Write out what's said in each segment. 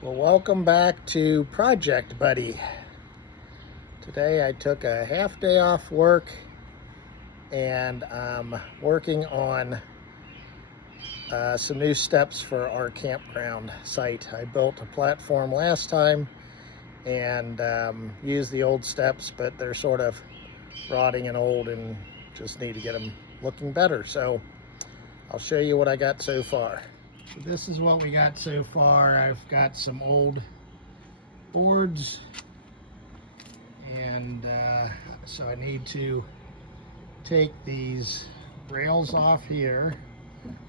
Well, welcome back to Project Buddy. Today I took a half day off work and I'm working on some new steps for our campground site. I built a platform last time and used the old steps, but they're sort of rotting and old and just need to get them looking better. So I'll show you what I got so far. So this is what we got so far. I've got some old boards and so I need to take these rails off here.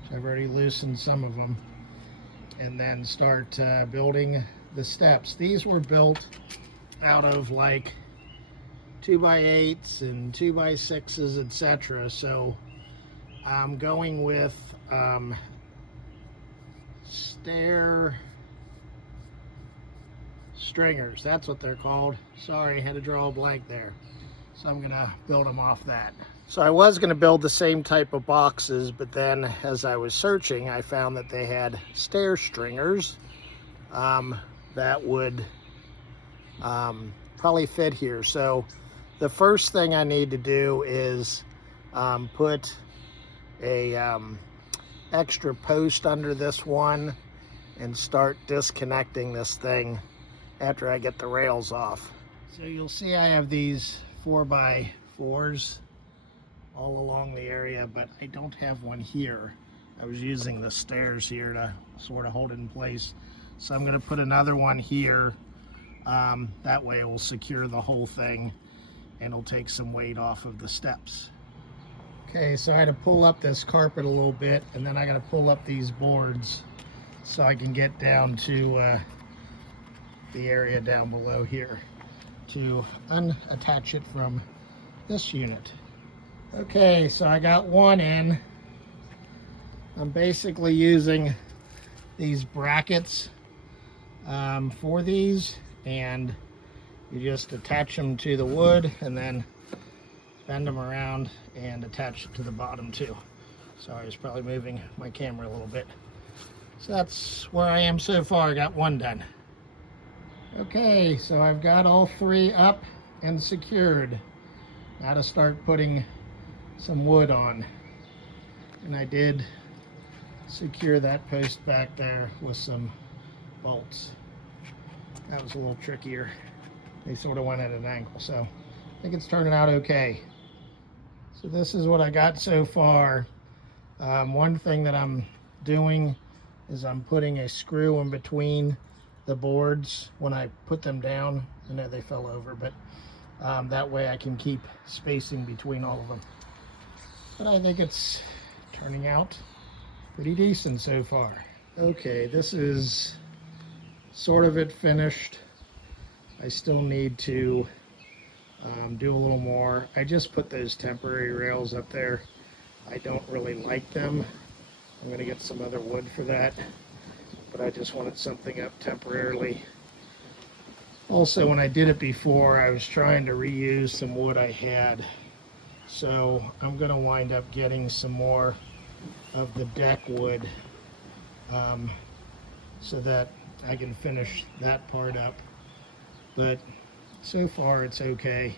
So I've already loosened some of them and then start building the steps. These were built out of like 2x8s and 2x6s, etc. So I'm going with stair stringers. That's what they're called. Sorry, had to draw a blank there. So I'm gonna build them off that. So I was gonna build the same type of boxes, but then as I was searching, I found that they had stair stringers that would probably fit here. So the first thing I need to do is put a extra post under this one and start disconnecting this thing after I get the rails off. So you'll see I have these 4x4s all along the area, but I don't have one here. I was using the stairs here to sort of hold it in place. So I'm going to put another one here. That way it will secure the whole thing and it'll take some weight off of the steps. Okay, so I had to pull up this carpet a little bit, and then I got to pull up these boards so I can get down to the area down below here to unattach it from this unit. Okay, so I got one in. I'm basically using these brackets for these, and you just attach them to the wood and then bend them around and attach it to the bottom too. Sorry, it's probably moving my camera a little bit. So that's where I am so far. I got one done. Okay, so I've got all three up and secured. Now to start putting some wood on. And I did secure that post back there with some bolts. That was a little trickier. They sort of went at an angle, so I think it's turning out okay. So this is what I got so far. One thing that I'm doing is I'm putting a screw in between the boards when I put them down. I know they fell over, but that way I can keep spacing between all of them. But I think it's turning out pretty decent so far. Okay, this is sort of it finished. I still need to do a little more. I just put those temporary rails up there. I don't really like them. I'm going to get some other wood for that, but I just wanted something up temporarily. Also, when I did it before, I was trying to reuse some wood I had, so I'm going to wind up getting some more of the deck wood so that I can finish that part up. But so far it's okay.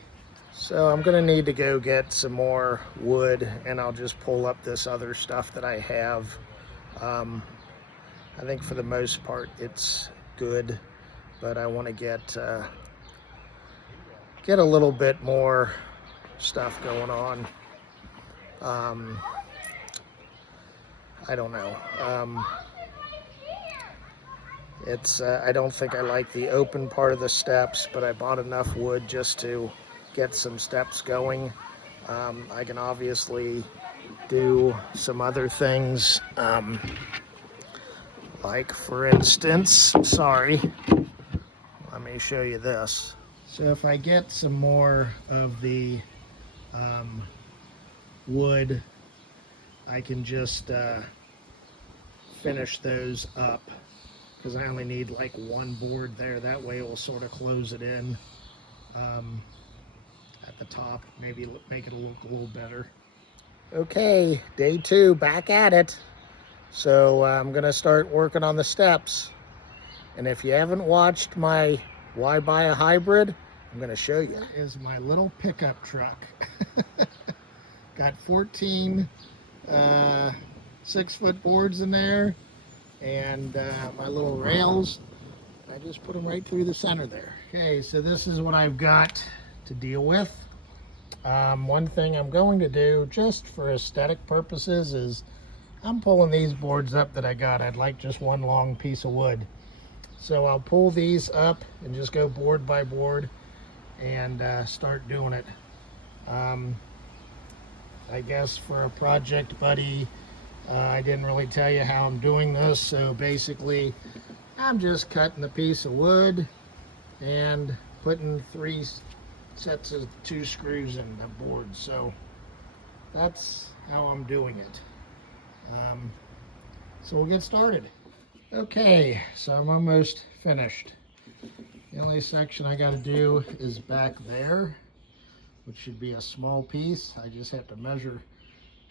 So I'm gonna need to go get some more wood, and I'll just pull up this other stuff that I have. I think for the most part it's good, but I want to get a little bit more stuff going on. I don't know. I don't think I like the open part of the steps, but I bought enough wood just to get some steps going. I can obviously do some other things, like for instance, sorry, let me show you this. So if I get some more of the wood, I can just finish those up, because I only need like one board there. That way it will sort of close it in at the top, maybe make it look a little better. Okay, day 2, back at it. So I'm gonna start working on the steps. And if you haven't watched my Why Buy a Hybrid, I'm going to show you. That is my little pickup truck. Got 14 6-foot boards in there, and my little rails. I just put them right through the center there. Okay, so this is what I've got to deal with. One thing I'm going to do just for aesthetic purposes is I'm pulling these boards up that I got. I'd like just one long piece of wood. So I'll pull these up and just go board by board and start doing it. I guess for a project, Budde, I didn't really tell you how I'm doing this. So basically, I'm just cutting a piece of wood and putting 3 sets of 2 screws in the board. So that's how I'm doing it. So we'll get started. Okay, so I'm almost finished. The only section I got to do is back there, which should be a small piece. I just have to measure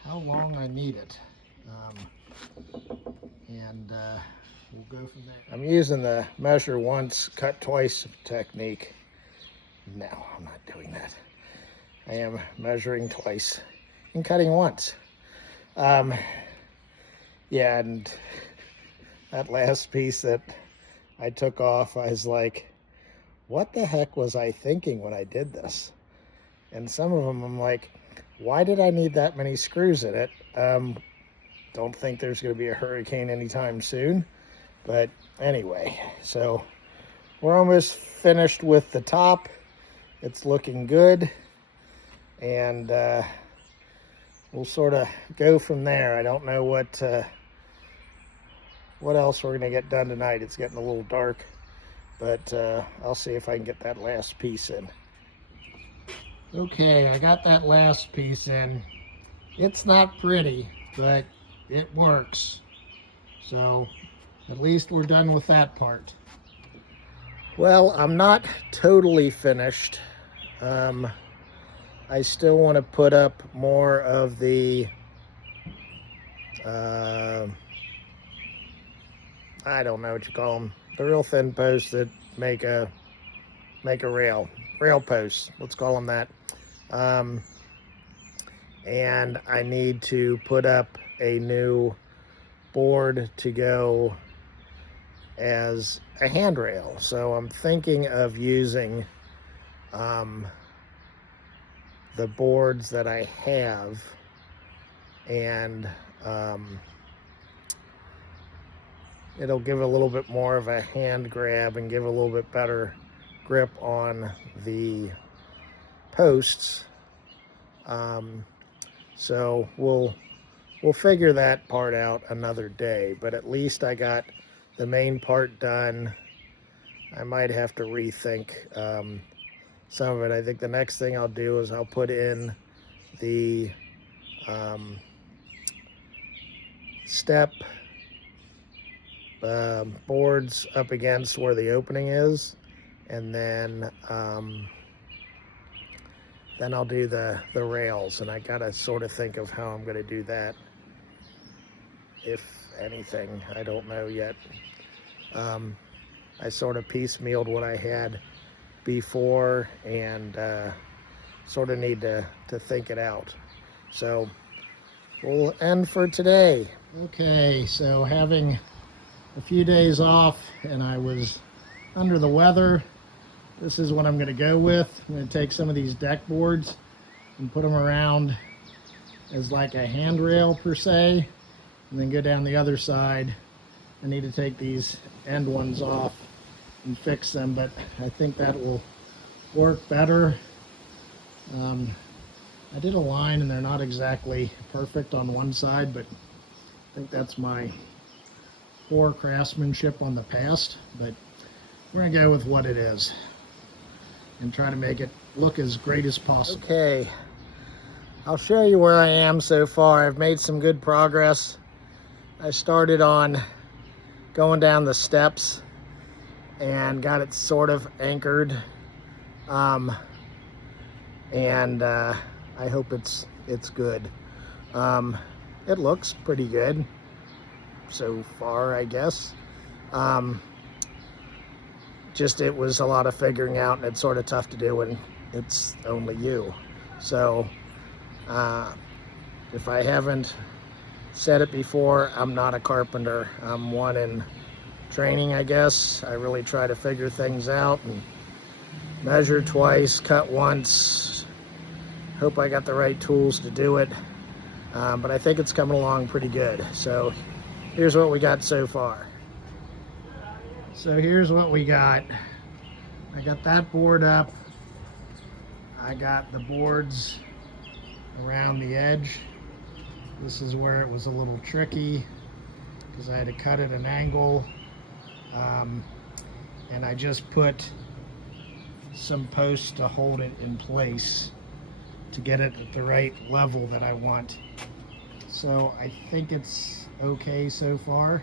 how long I need it. We'll go from there. I'm using the measure once, cut twice technique. No, I'm not doing that. I am measuring twice and cutting once. Yeah, and that last piece that I took off, I was like, what the heck was I thinking when I did this? And some of them I'm like, why did I need that many screws in it? Don't think there's going to be a hurricane anytime soon. But anyway, so we're almost finished with the top. It's looking good. And we'll sort of go from there. I don't know what else we're going to get done tonight. It's getting a little dark. But I'll see if I can get that last piece in. Okay, I got that last piece in. It's not pretty, but it works. So at least we're done with that part. Well, I'm not totally finished. I still want to put up more of the I don't know what you call them, the real thin posts that make a rail posts, let's call them that. And I need to put up a new board to go as a handrail. So I'm thinking of using the boards that I have, and it'll give a little bit more of a hand grab and give a little bit better grip on the posts. So we'll figure that part out another day, but at least I got the main part done. I might have to rethink some of it. I think the next thing I'll do is I'll put in the step boards up against where the opening is, and then I'll do the rails, and I gotta sort of think of how I'm gonna do that, if anything. I don't know yet. I sort of piecemealed what I had before, and sort of need to think it out. So we'll end for today. Okay, so having a few days off and I was under the weather, this is what I'm going to go with. I'm going to take some of these deck boards and put them around as like a handrail per se, and then go down the other side. I need to take these end ones off and fix them, but I think that will work better. I did a line and they're not exactly perfect on one side, but I think that's my poor craftsmanship on the past, but we're gonna go with what it is and try to make it look as great as possible. Okay, I'll show you where I am so far. I've made some good progress. I started on going down the steps and got it sort of anchored, and I hope it's good. It looks pretty good so far, I guess. just it was a lot of figuring out, and it's sort of tough to do when it's only you. So if I haven't said it before, I'm not a carpenter. I'm one in training, I guess. I really try to figure things out and measure twice, cut once. Hope I got the right tools to do it. But I think it's coming along pretty good. So here's what we got so far. So here's what we got. I got that board up. I got the boards around the edge. This is where it was a little tricky because I had to cut at an angle. And I just put some posts to hold it in place to get it at the right level that I want. So I think it's okay so far.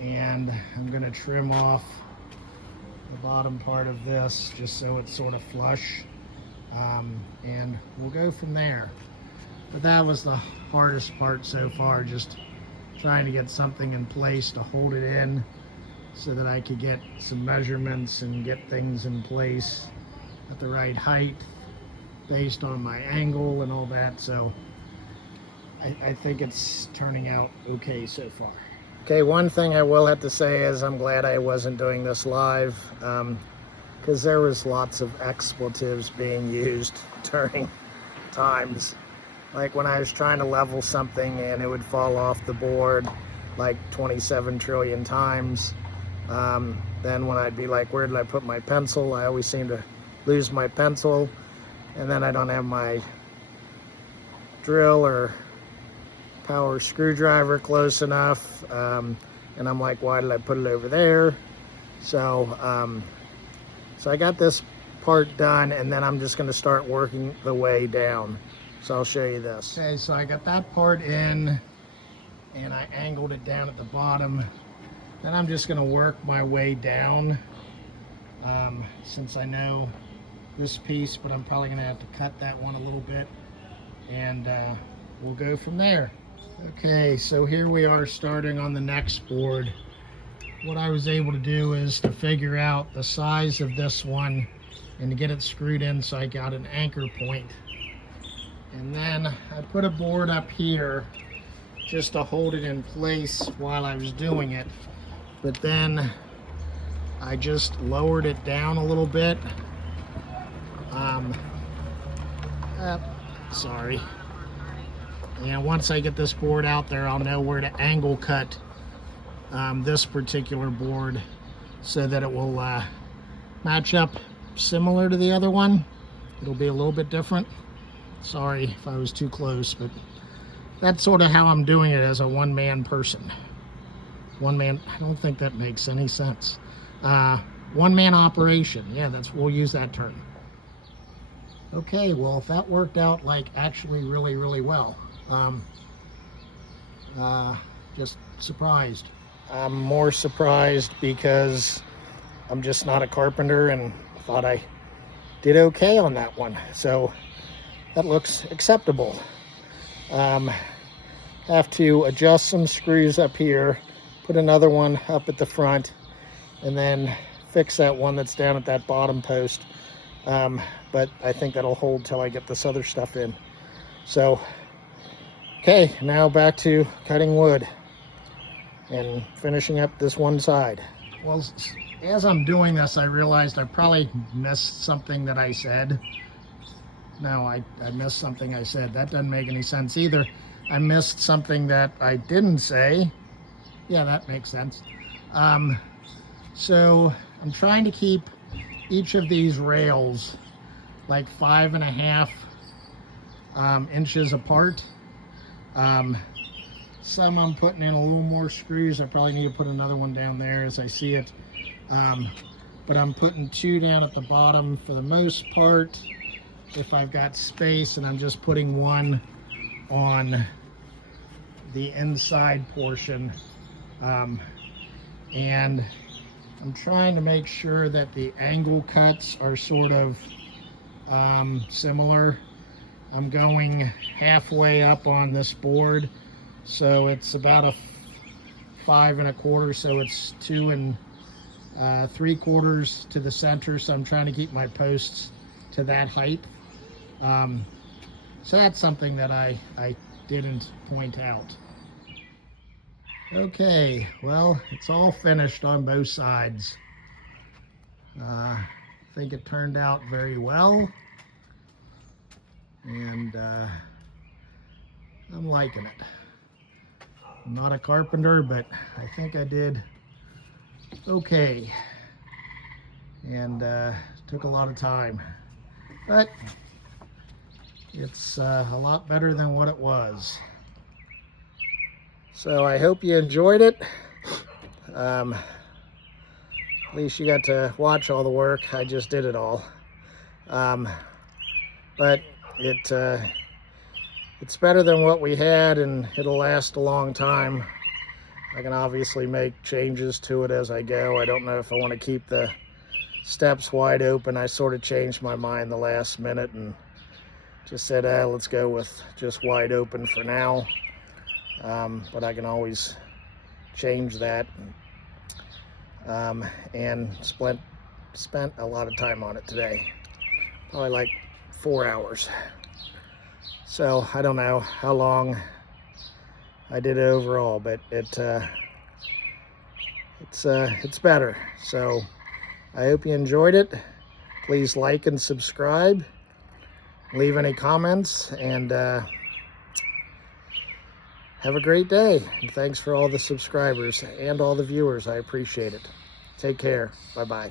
And I'm gonna trim off the bottom part of this just so it's sort of flush. And we'll go from there. But that was the hardest part so far, just trying to get something in place to hold it in so that I could get some measurements and get things in place at the right height based on my angle and all that. So I think it's turning out okay so far. Okay, one thing I will have to say is I'm glad I wasn't doing this live, because there was lots of expletives being used during times. Like when I was trying to level something and it would fall off the board like 27 trillion times. Then when I'd be like, where did I put my pencil? I always seem to lose my pencil. And then I don't have my drill or power screwdriver close enough. And I'm like, why did I put it over there? So I got this part done, and then I'm just gonna start working the way down. So I'll show you this. Okay, so I got that part in, and I angled it down at the bottom. Then I'm just gonna work my way down, since I know this piece, but I'm probably gonna have to cut that one a little bit, and we'll go from there. Okay, so here we are starting on the next board. What I was able to do is to figure out the size of this one and to get it screwed in so I got an anchor point. And then I put a board up here just to hold it in place while I was doing it. But then I just lowered it down a little bit. Sorry. And once I get this board out there, I'll know where to angle cut this particular board so that it will match up similar to the other one. It'll be a little bit different. Sorry if I was too close, but that's sort of how I'm doing it as a one-man person. One-man, I don't think that makes any sense. One-man operation, yeah, we'll use that term. Okay, well, if that worked out like actually really, really well. Just surprised. I'm more surprised because I'm just not a carpenter and thought I did okay on that one. So that looks acceptable. Have to adjust some screws up here, put another one up at the front, and then fix that one that's down at that bottom post. But I think that'll hold till I get this other stuff in. So, okay, now back to cutting wood and finishing up this one side. Well, as I'm doing this, I realized I probably missed something that I said. No, I missed something I said. That doesn't make any sense either. I missed something that I didn't say. Yeah, that makes sense. So I'm trying to keep each of these rails like 5.5 inches apart. Some I'm putting in a little more screws. I probably need to put another one down there as I see it. But I'm putting 2 down at the bottom for the most part, if I've got space, and I'm just putting 1 on the inside portion. And I'm trying to make sure that the angle cuts are sort of similar. I'm going halfway up on this board, so it's about a 5 1/4, so it's 2 3/4 to the center. So I'm trying to keep my posts to that height. So that's something that I didn't point out. Okay, well, it's all finished on both sides. I think it turned out very well, and I'm liking it. I'm not a carpenter, but I think I did okay, and took a lot of time, but it's a lot better than what it was. So I hope you enjoyed it. At least you got to watch all the work. I just did it all. But it's better than what we had, and it'll last a long time. I can obviously make changes to it as I go. I don't know if I want to keep the steps wide open. I sort of changed my mind the last minute and just said, let's go with just wide open for now. But I can always change that. And spent a lot of time on it today. Probably like 4 hours. So I don't know how long I did it overall, but it's better. So I hope you enjoyed it. Please like and subscribe. Leave any comments, and have a great day. And thanks for all the subscribers and all the viewers. I appreciate it. Take care. Bye-bye.